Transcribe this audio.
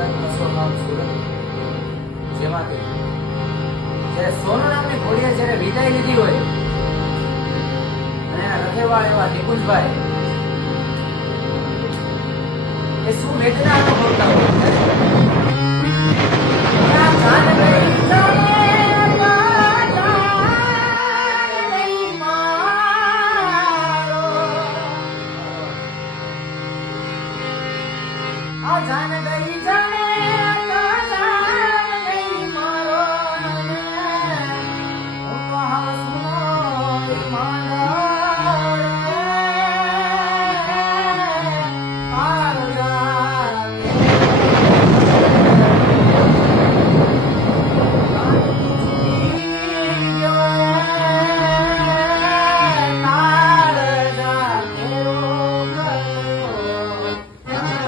અશ્વમાં સુરત જેમાંથી જ્યારે સોનુ નામની ઘોડીએ જ્યારે વિદાય લીધી હોય અને એના રખેવાળ એવા નિકુંજભાઈ એ શું વેદના અનુભવતા હોય જાન ગઈ જાણે